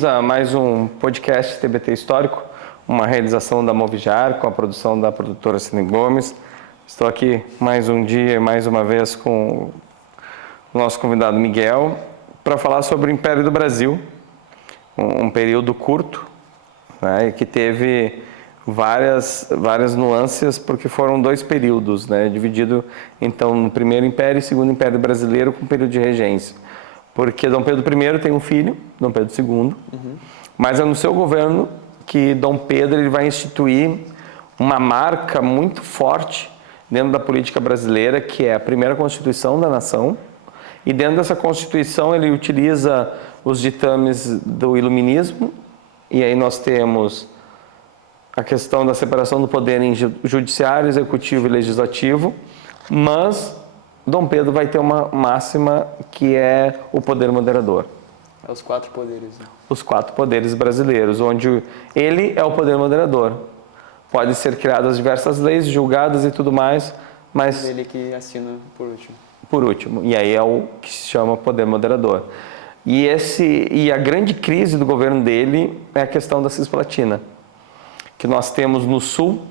bem-vindos a mais um podcast TBT Histórico, uma realização da Movijar com a produção da produtora Cine Gomes. Estou aqui mais um dia, mais uma vez com o nosso convidado Miguel para falar sobre o Império do Brasil, um período curto, né, que teve várias nuances, porque foram dois períodos, né, dividido então no primeiro Império e segundo Império Brasileiro com período de regência. Porque Dom Pedro I tem um filho, Dom Pedro II, mas é no seu governo que Dom Pedro ele vai instituir uma marca muito forte dentro da política brasileira, que é a primeira Constituição da nação, e dentro dessa Constituição ele utiliza os ditames do Iluminismo, e aí nós temos a questão da separação do poder em judiciário, executivo e legislativo, mas Dom Pedro vai ter uma máxima que é o poder moderador. É os quatro poderes. Né? Os quatro poderes brasileiros, onde ele é o poder moderador. Pode ser criadas diversas leis, julgadas e tudo mais, mas Ele que assina por último. Por último, e aí é o que se chama poder moderador. E a grande crise do governo dele é a questão da Cisplatina, que nós temos no sul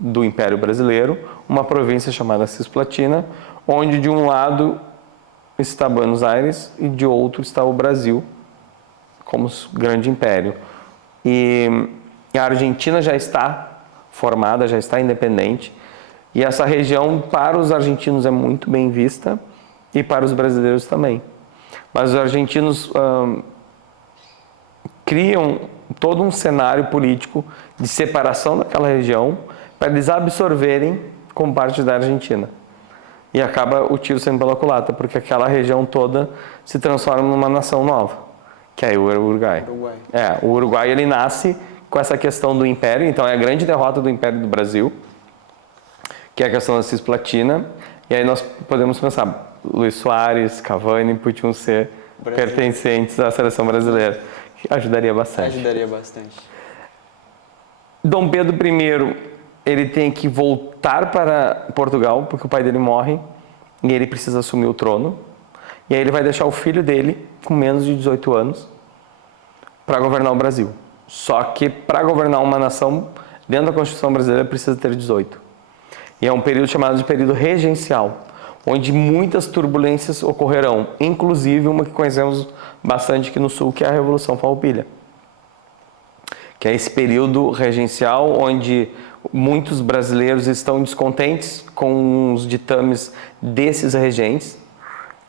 do Império Brasileiro uma província chamada Cisplatina, onde de um lado está Buenos Aires e de outro está o Brasil, como grande império. E a Argentina já está formada, já está independente, e essa região para os argentinos é muito bem vista e para os brasileiros também. Mas os argentinos criam todo um cenário político de separação daquela região para eles absorverem como parte da Argentina. E acaba o tiro sendo pela culatra, porque aquela região toda se transforma numa nação nova, que é o Uruguai. O Uruguai ele nasce com essa questão do império, então é a grande derrota do Império do Brasil, que é a questão da Cisplatina, e aí nós podemos pensar, Luiz Soares, Cavani podiam ser pertencentes à seleção brasileira, que ajudaria bastante. Ajudaria bastante. Dom Pedro I, ele tem que voltar para Portugal, porque o pai dele morre, e ele precisa assumir o trono, e aí ele vai deixar o filho dele, com menos de 18 anos, para governar o Brasil. Só que para governar uma nação, dentro da Constituição brasileira, precisa ter 18. E é um período chamado de período regencial, onde muitas turbulências ocorrerão, inclusive uma que conhecemos bastante aqui no Sul, que é a Revolução Farroupilha. Que é esse período regencial onde muitos brasileiros estão descontentes com os ditames desses regentes.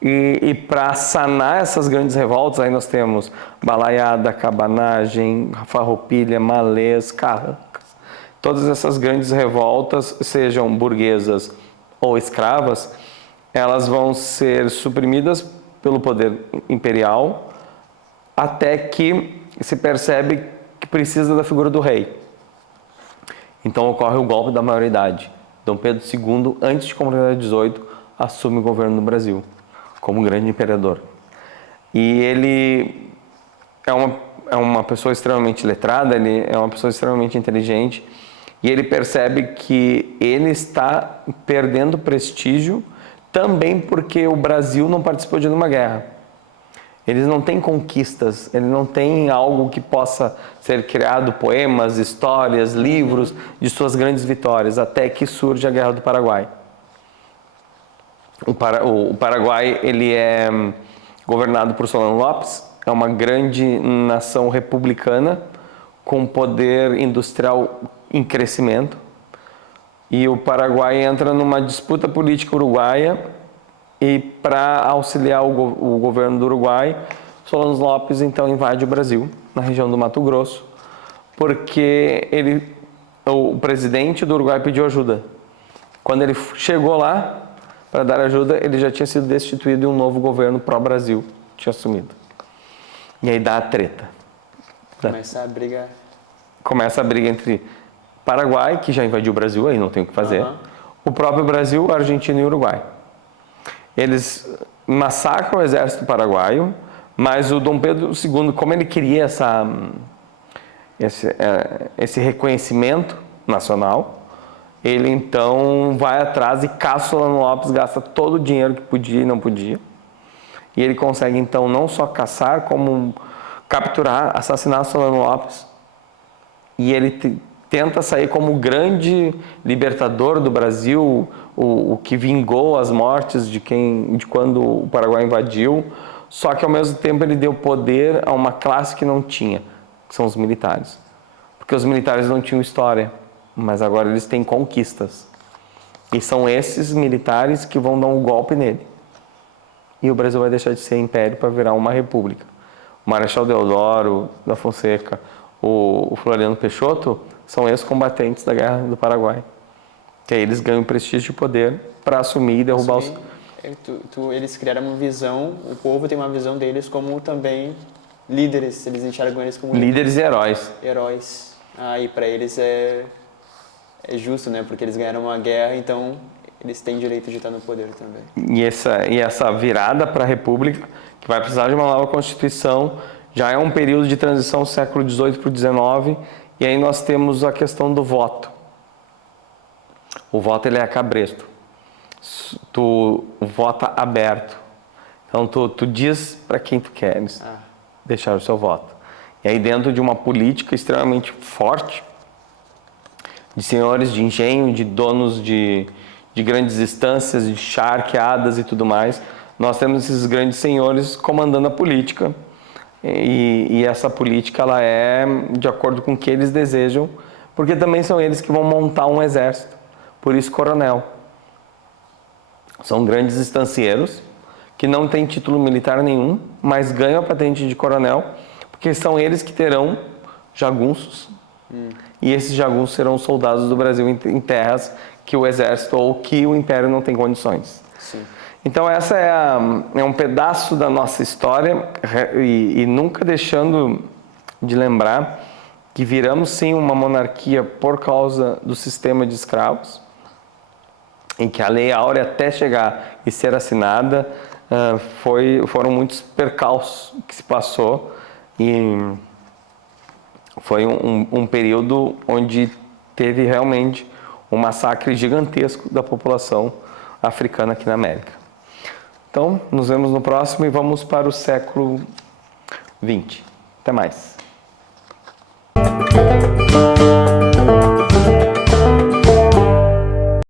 E para sanar essas grandes revoltas, aí nós temos balaiada, cabanagem, farroupilha, malês, carrancas. Todas essas grandes revoltas, sejam burguesas ou escravas, elas vão ser suprimidas pelo poder imperial até que se percebe que precisa da figura do rei. Então ocorre o golpe da maioridade. Dom Pedro II, antes de completar 18, assume o governo do Brasil como grande imperador. E ele é uma pessoa extremamente letrada, ele é uma pessoa extremamente inteligente, e ele percebe que ele está perdendo prestígio também porque o Brasil não participou de nenhuma guerra. Eles não têm conquistas, ele não tem algo que possa ser criado, poemas, histórias, livros de suas grandes vitórias, até que surge a Guerra do Paraguai. O Paraguai ele é governado por Solano Lopes, é uma grande nação republicana com poder industrial em crescimento, e o Paraguai entra numa disputa política uruguaia, e para auxiliar o governo do Uruguai, Solano Lopes então invade o Brasil, na região do Mato Grosso, porque o presidente do Uruguai pediu ajuda. Quando ele chegou lá para dar ajuda, ele já tinha sido destituído e um novo governo pró-Brasil tinha assumido. E aí dá a treta. Começa a briga entre Paraguai, que já invadiu o Brasil, aí não tem o que fazer, o próprio Brasil, Argentina e Uruguai. Eles massacram o exército paraguaio, mas o Dom Pedro II, como ele queria esse reconhecimento nacional, ele então vai atrás e caça Solano Lopes, gasta todo o dinheiro que podia e não podia. E ele consegue então não só caçar, como capturar, assassinar Solano Lopes. E ele tenta sair como o grande libertador do Brasil, o que vingou as mortes de quando o Paraguai invadiu, só que ao mesmo tempo ele deu poder a uma classe que não tinha, que são os militares. Porque os militares não tinham história, mas agora eles têm conquistas. E são esses militares que vão dar um golpe nele. E o Brasil vai deixar de ser império para virar uma república. O Marechal Deodoro da Fonseca, o Floriano Peixoto, são ex-combatentes da Guerra do Paraguai. Que aí eles ganham prestígio e poder para assumir e derrubar os... Eles criaram uma visão, o povo tem uma visão deles como também líderes, eles enxergam eles como líderes e heróis. Heróis. E para eles é justo, né? Porque eles ganharam uma guerra, então eles têm direito de estar no poder também. E essa virada para a República, que vai precisar de uma nova Constituição, já é um período de transição do século XVIII para o XIX, e aí nós temos a questão do voto. O voto ele é cabresto. Tu vota aberto. Então tu diz para quem tu queres deixar o seu voto. E aí dentro de uma política extremamente forte, de senhores de engenho, de donos de grandes estâncias, de charqueadas e tudo mais, nós temos esses grandes senhores comandando a política. E essa política ela é de acordo com o que eles desejam, porque também são eles que vão montar um exército. Por isso, coronel. São grandes estancieiros que não têm título militar nenhum, mas ganham a patente de coronel, porque são eles que terão jagunços. E esses jagunços serão soldados do Brasil em terras que o exército ou que o império não tem condições. Sim. Então essa é um pedaço da nossa história e nunca deixando de lembrar que viramos sim uma monarquia por causa do sistema de escravos, em que a Lei Áurea até chegar e ser assinada foram muitos percalços que se passou e foi um período onde teve realmente um massacre gigantesco da população africana aqui na América. Então, nos vemos no próximo e vamos para o século XX. Até mais.